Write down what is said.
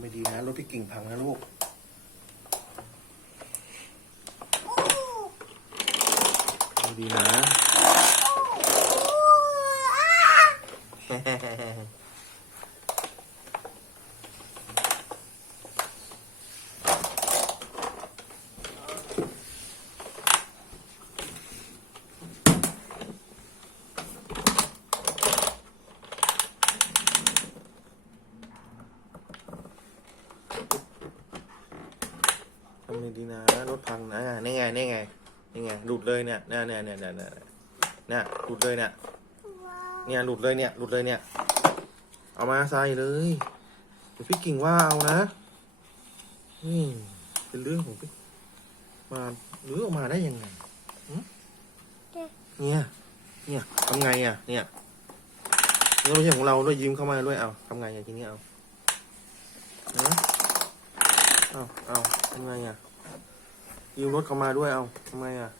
ไม่ดีนะรถพี่กิ่งพังนะลูกไม่ดีนะ ทำดีๆนะรถพังนะนี่ไงนี่ไงนี่ไงหลุดเลยเนี่ยเนี่ยเนี่ยเนี่ยเนี่ยเนี่ยเนี่ยหลุดเลยเนี่ยเนี่ยหลุดเลยเนี่ยหลุดเลยเนี่ย เอามาใส่เลยเดี๋ยวพี่กิ่งว่าเอานะนี่เป็นเรื่องของพี่มาหรือออกมาได้ยังไงเนี่ยเนี่ยทำไงอะเนี่ยนี่ไม่ใช่ของเราด้วยยืมเข้ามาด้วยเอาทำไงอะทีนี้เอาฮะ เอาเอาทำไงอะยืมรถเขามาด้วยเอาทำไงอะ